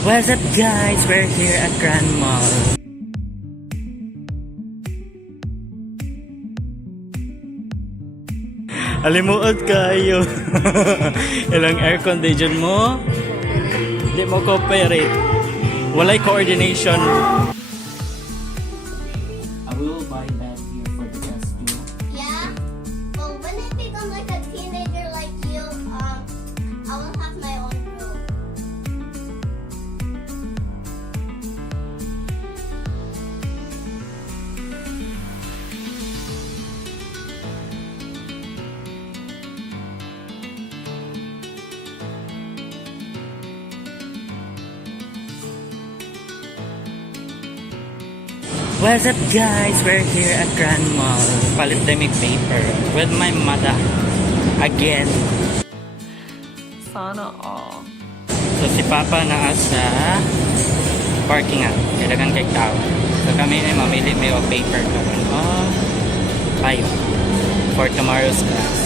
What's up guys? We're here at Grand Mall. Alimuot kayo. Ilang air condition mo? Hindi mo cooperate. Walay coordination. I will buy that here for the guests too. Yeah? Well, when I become like a teenager like you, I will have my own room. What's up guys? We're here at Grand Mall. Pandemic paper with my mother. Again. Sana all. So si Papa na sa parking lot. Kailangan kay tao. So kami ay mamili may paper naman. Oh, 5 for tomorrow's class.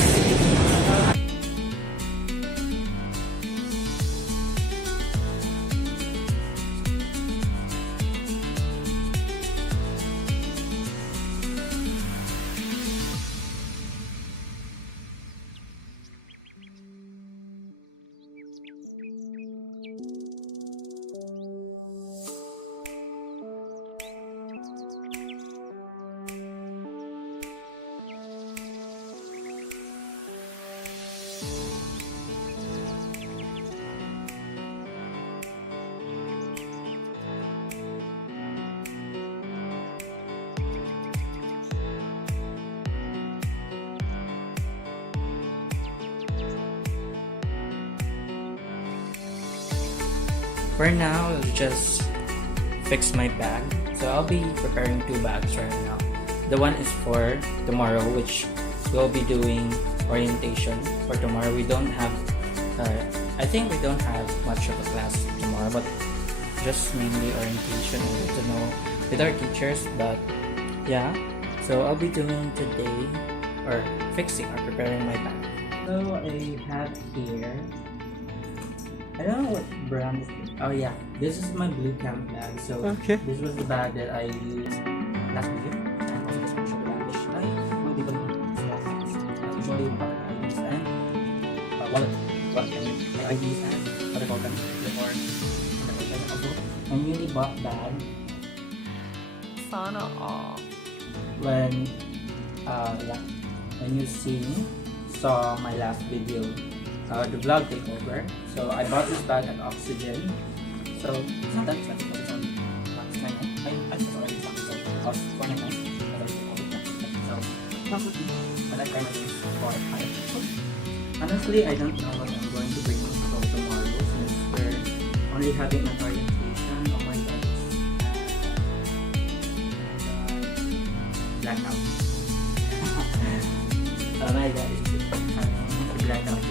For now, I'll just fix my bag. So I'll be preparing 2 bags right now. The one is for tomorrow, which we'll be doing orientation for tomorrow. We don't have, I think we don't have much of a class tomorrow, but just mainly orientation and get to know with our teachers. But yeah, so I'll be doing today, or fixing or preparing my bag. So I have here, I don't know what brand. Oh yeah, this is my blue camp bag. So this was the bag that I used last video. And also this one should bag, which I will be putting small things. Usually I use and wallet, I use and what I call them before. Also, I newly bought bag Sana all. when yeah, when you saw my last video. The vlog takeover. So I bought this bag at Oxygen. So it's not that expensive, but it's only $6.99. I just already found it, so it cost $4.99. So but I kind of use for $5. Honestly, I don't know what I'm going to bring for tomorrow since we're only having an orientation. Oh my god, blackout. Oh my god, it's blackout.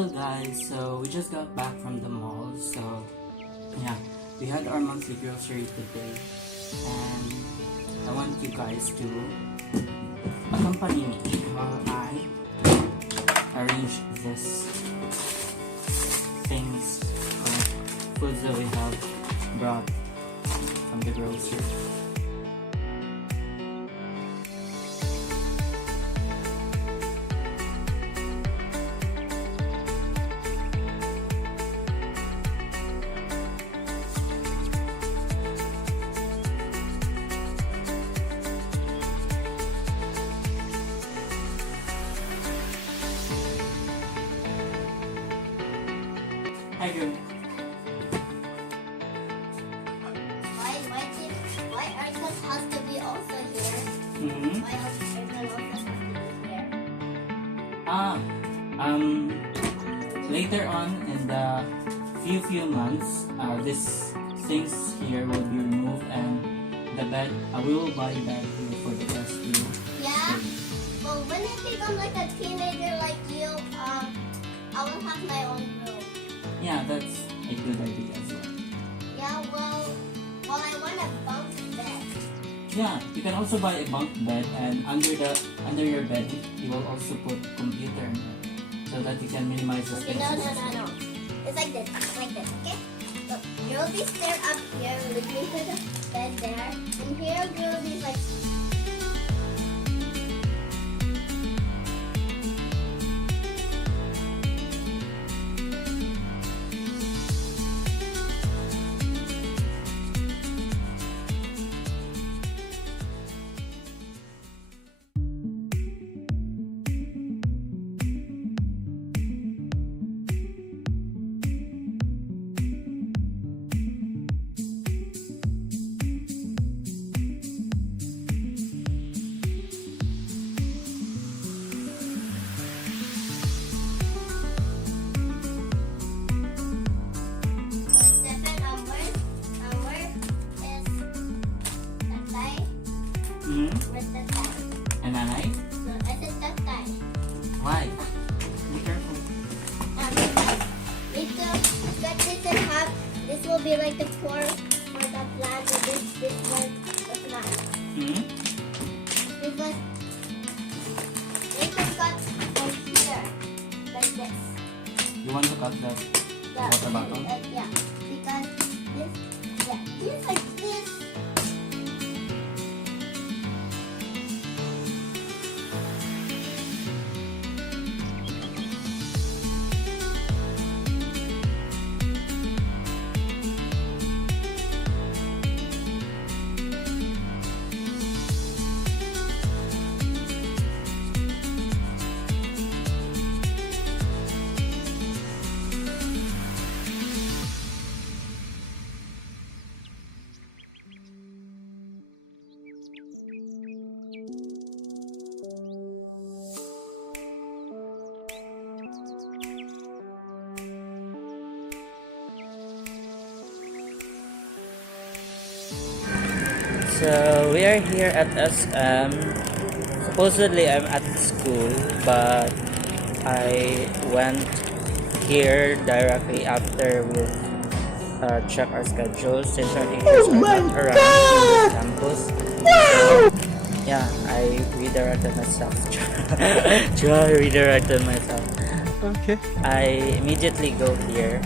Hello guys, so we just got back from the mall, so yeah, we had our monthly grocery today, and I want you guys to accompany me while I arrange this things or foods that we have brought from the grocery. Hi, girl. Why Arthur has to be also here? Why Arthur also has to be here? Later on in the few months, these things here will be removed, and the bed, we will buy a bed here for the rest of you. Yeah. Well, when I become like a teenager like you, I will have my own room. Yeah, that's a good idea as well. Yeah, well, I want a bunk bed. Yeah, you can also buy a bunk bed, and under your bed, you will also put computer in it, so that you can minimize the Okay, space. no. It's like this, okay? Look, there will be stair up here, leading to the bed there, and here there will be like. Where's the tie? And nanay? No, I said that tie. Why? Be careful. Need to cut this in half. This will be like the core for the plant, and this was the plant. Because need to cut from here, like this. You want to cut that water bottle? Yeah, because this like this. So we are here at SM. Supposedly I'm at school, but I went here directly after we check our schedule since our teachers are not around in this campus. So, yeah, I redirected myself. I redirected myself. Okay. I immediately go here.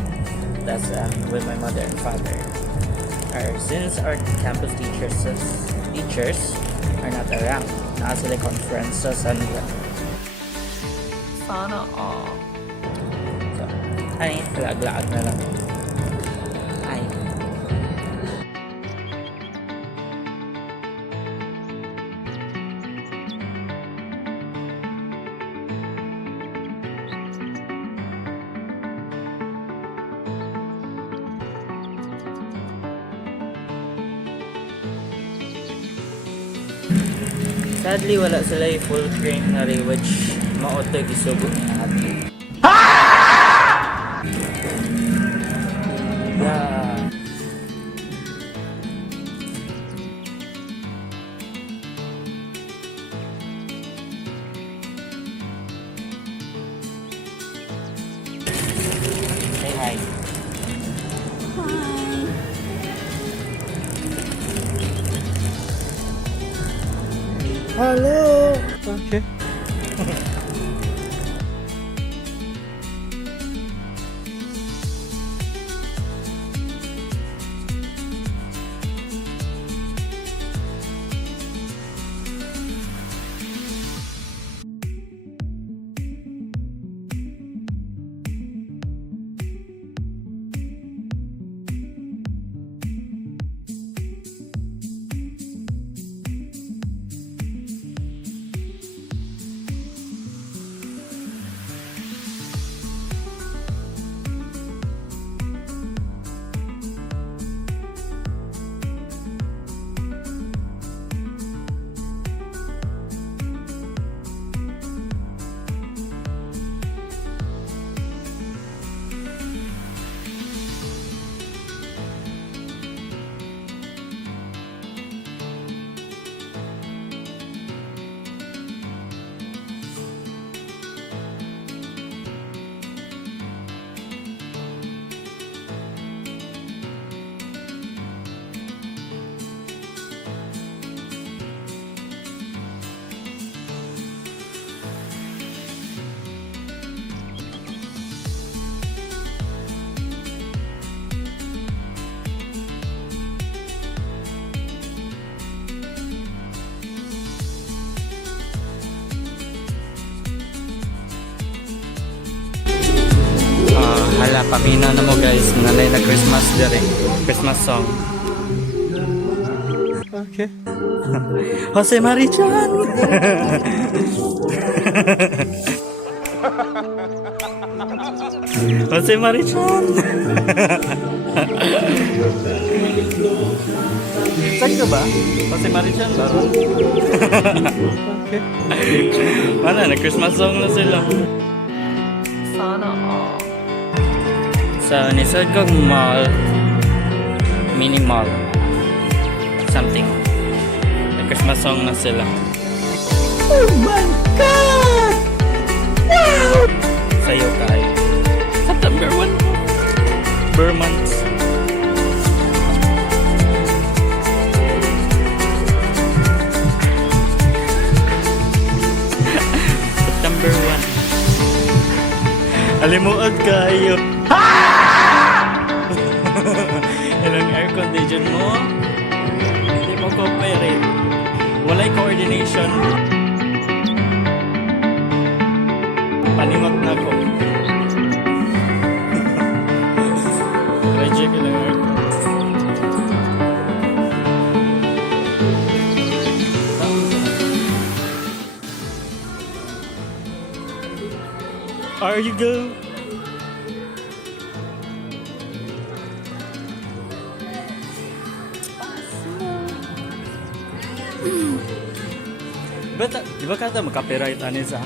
That's with my mother and father. Since our campus teachers are not around, nasa sila conference sa Sunday. Sana all. So, ay, laag-laag na lang. Ay. Sadly, wala sila yung full cream na rin, which maotoy isugo niya ate. Yeah. Hi. Hello. Okay. Hala, pamina na mo guys. Nanay na Christmas dire. Christmas song. Okay. Jose Marichan! Jose Marichan! Saan ka ba? Jose Marichan ba? Okay. Mana, na-Christmas song na sila. Sana all. Sa nisod kong mall, mini mall, something. May Christmas song na sila. Oh my God! Wow! Sayo kayo. September 1. Burmans. September 1. Alimuot kayo. Ilang air condition mo, hindi mo cooperate. Walay coordination. Panimot na ko. Reject ilang air Are you go? Di ba kata mag-copyright anis ah?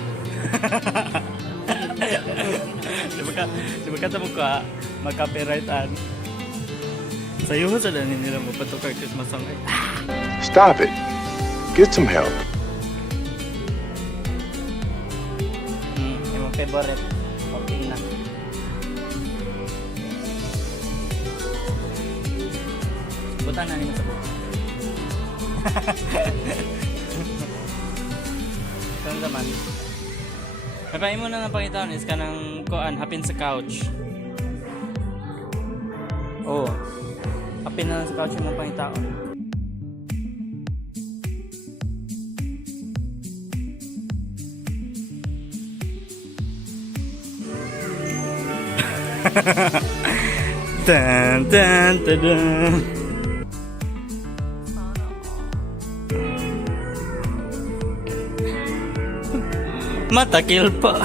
Di ba kata mag-copyright an? Sa'yo sa danin nila mo patukar Christmas song eh. Stop it. Get some help. Yung favorite. Okay na. Butan na nila sa buto. Kung naman kapain mo na napakita is ka ng kuan hapin sa couch. Oh, hapin na sa couch yung napakita ko. Tan tan tan. Matakil pa.